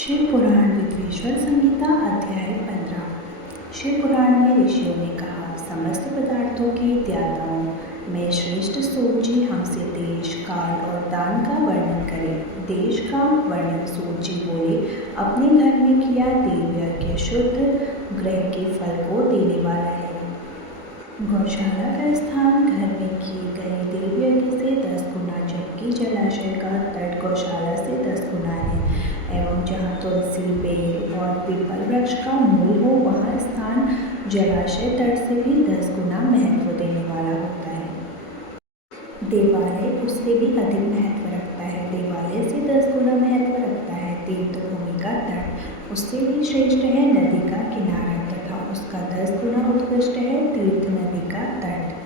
शिव पुराण विद्वेश्वर संहिता अध्याय 15। शिव पुराण में ऋषियों ने कहा, समस्त पदार्थों के त्यागाओं में श्रेष्ठ सूत जी हमसे देश, काल और दान का वर्णन करें। देश का वर्णन सूत जी बोले, अपने घर में किया देव यज्ञ शुद्ध ग्रह के फल को देने वाला है। गौशाला का स्थान घर में किए गए देव यज्ञ से 10 गुना, जबकि जलाशय का तट गौशाला से 10 गुना है। एवं जहाँ तुलसी, बेल और पीपल वृक्ष का मूल हो, वहाँ स्थान जलाशय तट से भी 10 गुना महत्व देने वाला होता है। देवालय उससे भी अधिक महत्व रखता है। देवालय से 10 गुना महत्व रखता है। तीर्थभूमि का तट उससे भी श्रेष्ठ है। नदी का किनारा तथा उसका 10 गुना उत्कृष्ट है तीर्थ नदी का तट।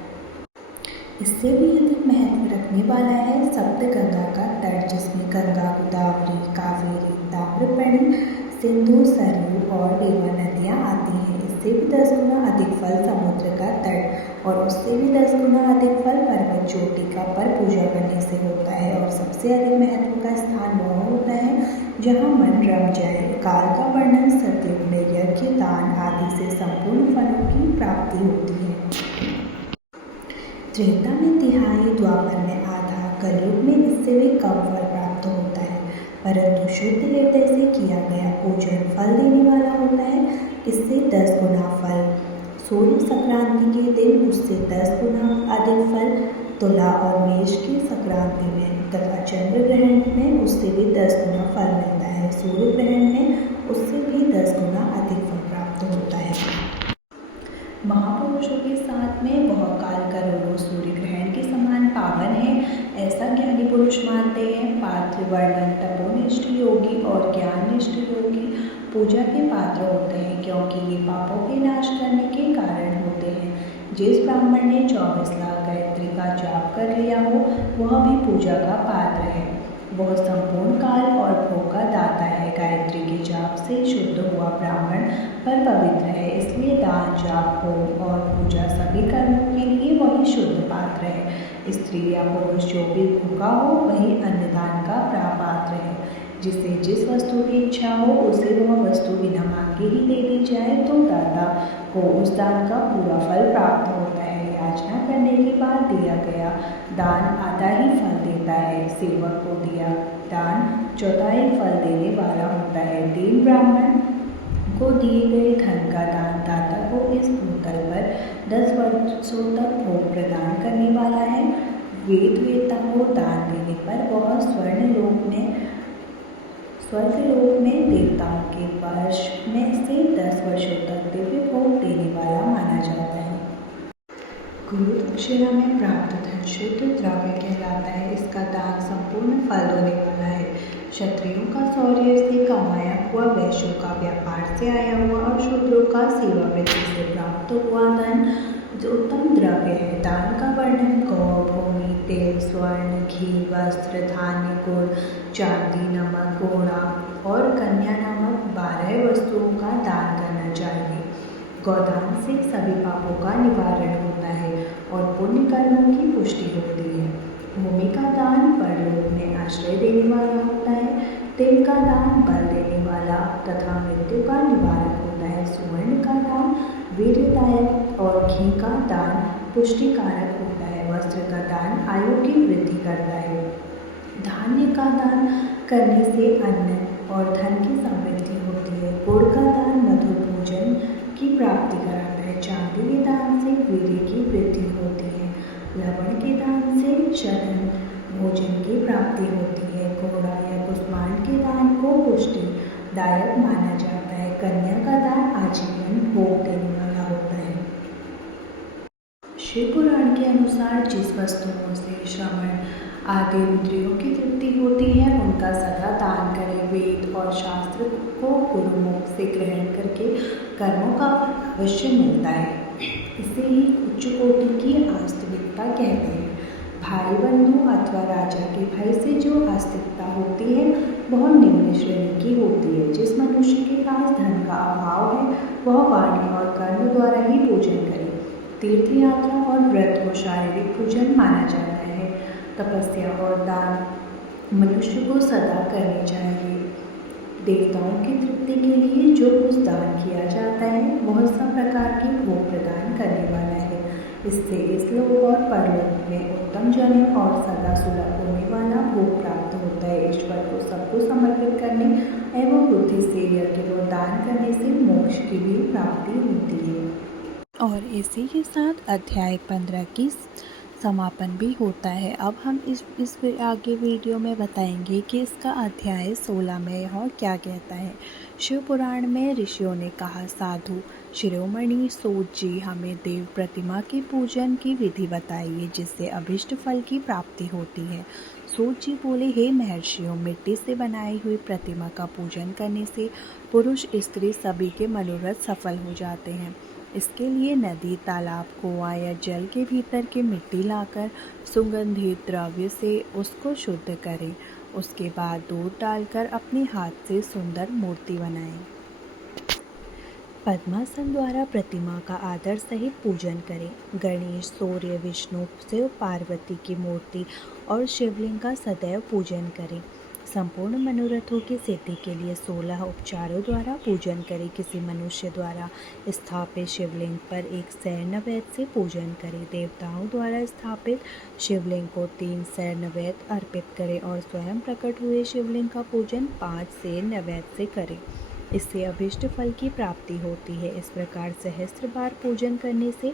इससे भी अधिक महत्व रखने वाला है सप्तगंगा का तट, जिसमें गंगा, गोदावरी, कावेरी, ताम्रपर्णी, सिंधु, सरयू और रेवा नदियाँ आती हैं। इससे भी 10 गुना अधिक फल समुद्र का तट और उससे भी 10 गुना अधिक फल पर्वत चोटिका पर पूजा करने से होता है। और सबसे अधिक महत्व का स्थान वह होता है जहाँ मन रम जाए। काल का वर्णन सतयुग में यज्ञ, दान आदि से संपूर्ण फलों की प्राप्ति होती है। त्रेता में तिहाई, द्वापर में आधा, कलयुग में इससे भी कम फल प्राप्त होता है। परंतु शुद्ध हृदय से किया गया पूजन फल देने वाला होता है। इससे 10 गुना फल। सूर्य संक्रांति के दिन उससे 10 गुना अधिक फल तुला और मेष की संक्रांति में तथा चंद्र ग्रहण में उससे भी 10 गुना फल मिलता है। सूर्य ग्रहण में उससे भी 10 गुना अधिक फल प्राप्त होता है। महापुरुषों के साथ में वह काल करोड़ों सूर्य ग्रहण के समान पावन है, ऐसा ज्ञानी पुरुष मानते हैं। पात्र वर्णन तपोनिष्ठ योगी और ज्ञाननिष्ठ योगी पूजा के पात्र होते हैं, क्योंकि ये पापों के नाश करने के कारण होते हैं। जिस ब्राह्मण ने 24 लाख गायत्री का जाप कर लिया हो, वह भी पूजा का पात्र है। वह संपूर्ण काल और भोग का दाता है। गायत्री के जाप से शुद्ध हुआ ब्राह्मण पर पवित्र है, इसलिए दान, जाप, होम और पूजा सभी कर्मों के लिए वही शुद्ध पात्र है। स्त्री या पुरुष जो भी भूखा हो, वही अन्नदान का पात्र है। जिसे जिस वस्तु की इच्छा हो, उसे वह वस्तु बिना मांगे ही दे दी जाए तो दाता को उस दान का पूरा फल प्राप्त होता है। याचना करने के बाद दिया गया दान आधा ही फल देता है। सेवक को दिया दान चौथाई फल देने वाला होता है। दीन ब्राह्मण को दिए गए धन का दान दाता को इस भूतल पर 10 वर्षों तक भोग प्रदान करने वाला है। वेदवेता को दान देने पर वह स्वर्गलोक में देवताओं के वर्ष में से 10 वर्षों तक दिव्य भोग देने वाला माना जाता है। गुरु दक्षिणा में प्राप्त धन शुद्ध द्रव्य कहलाता है। इसका दान संपूर्ण फल देने वाला है। क्षत्रियों का शौर्य से कमाया हुआ, वैश्यों का व्यापार से आया हुआ और शूद्रों का सेवावृत्ति से प्राप्त हुआ धन उत्तम द्रव्य है। दान का वर्णन गौ, भूमि, तेल, स्वर्ण, घी, वस्त्र, धान्य, गुड़, चांदी, नमक, घोड़ा और कन्या नामक 12 वस्तुओं का दान करना चाहिए। गौदान से सभी पापों का निवारण होता है और पुण्य कर्मों की पुष्टि होती है। भूमि का दान परलोक में आश्रय देने वाला होता है। तेल का दान बल देने वाला तथा मृत्यु का निवारक होता है। सुवर्ण का दान वीर्यदायक और घी का दान पुष्टिकारक होता है। वस्त्र का दान आयु की वृद्धि करता है। धान्य का दान करने से अन्न और धन की समृद्धि होती है। गुड़ का दान मधुर भोजन की प्राप्ति कराता है। चांदी के दान से वीर्य की वृद्धि होती है। लवण के दान से शरण भोजन की प्राप्ति होती है। घोड़ा या कुष्मांड के दान को पुष्टिदायक माना जाता है। कन्या का दान आजीवन भोग देने वाला होता है। शिव पुराण के अनुसार जिस वस्तुओं से श्रवण आदि इंद्रियों की तृप्ति होती है, उनका सदा दान करें। वेद और शास्त्र को गुरुमुख से ग्रहण करके कर्मों का फल अवश्य मिलता है। इसे ही उच्च कोटि की आस्तिकता कहते हैं। भाई बंधु अथवा राजा के भाई से जो आस्तिकता होती है, वह निम्न श्रेणी की होती है। जिस मनुष्य के पास धन का अभाव है, वह वाणी और कर्म द्वारा ही पूजन करे। तीर्थ यात्रा और व्रत को शारीरिक पूजन माना जाता है। तपस्या और दान मनुष्य को सदा करनी चाहिए। देवताओं की तृप्ति के लिए जो कुछ दान किया जाता है वह सब प्रकार के भोग प्रदान करने वाला है। इससे इस लोक और परलोक में उत्तम जन और सदा सुलभ होने वाला भोग प्राप्त होता है। ईश्वर को सब कुछ समर्पित करने एवं बुद्धि से यज्ञ और दान करने से मोक्ष की भी प्राप्ति होती है। और इसी के साथ अध्याय 15 की समापन भी होता है। अब हम इस आगे वीडियो में बताएंगे कि इसका अध्याय 16 में यह क्या कहता है। शिव पुराण में ऋषियों ने कहा, साधु शिरोमणि सूत जी हमें देव प्रतिमा के पूजन की विधि बताइए जिससे अभिष्ट फल की प्राप्ति होती है। सूत जी बोले, हे महर्षियों, मिट्टी से बनाई हुई प्रतिमा का पूजन करने से पुरुष स्त्री सभी के मनोरथ सफल हो जाते हैं। इसके लिए नदी, तालाब, कुआं या जल के भीतर की मिट्टी लाकर सुगंधित द्रव्य से उसको शुद्ध करें। उसके बाद दूध डालकर अपने हाथ से सुंदर मूर्ति बनाएं। पद्मासन द्वारा प्रतिमा का आदर सहित पूजन करें। गणेश, सूर्य, विष्णु, शिव पार्वती की मूर्ति और शिवलिंग का सदैव पूजन करें। संपूर्ण मनोरथों की सिद्धि के लिए 16 उपचारों द्वारा पूजन करें। किसी मनुष्य द्वारा स्थापित शिवलिंग पर एक सैर नैवेद्य से पूजन करें। देवताओं द्वारा स्थापित शिवलिंग को 3 सैर नैवेद्य अर्पित करें और स्वयं प्रकट हुए शिवलिंग का पूजन 5 सैर नैवेद्य से करें। इससे अभिष्ट फल की प्राप्ति होती है। इस प्रकार सहस्त्र बार पूजन करने से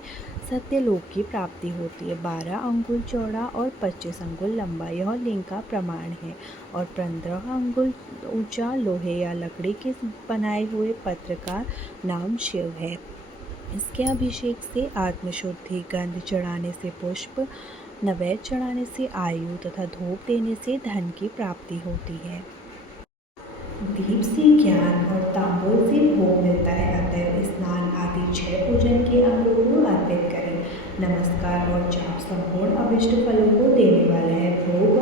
सत्यलोक की प्राप्ति होती है। 12 अंगुल चौड़ा और 25 अंगुल लंबा यह लिंग का प्रमाण है और 15 अंगुल ऊंचा लोहे या लकड़ी के बनाए हुए पत्र का नाम शिव है। इसके अभिषेक से आत्मशुद्धि, गंध चढ़ाने से पुष्प, नैवेद्य चढ़ाने से आयु तथा धूप देने से धन की प्राप्ति होती है। दीप से ज्ञान और तांबूल से भोग मिलता है। अतएव स्नान आदि 6 पूजन के अंगों को अर्पित करें। नमस्कार और जाप संपूर्ण अभिष्ट फलों को देने वाला है। भोग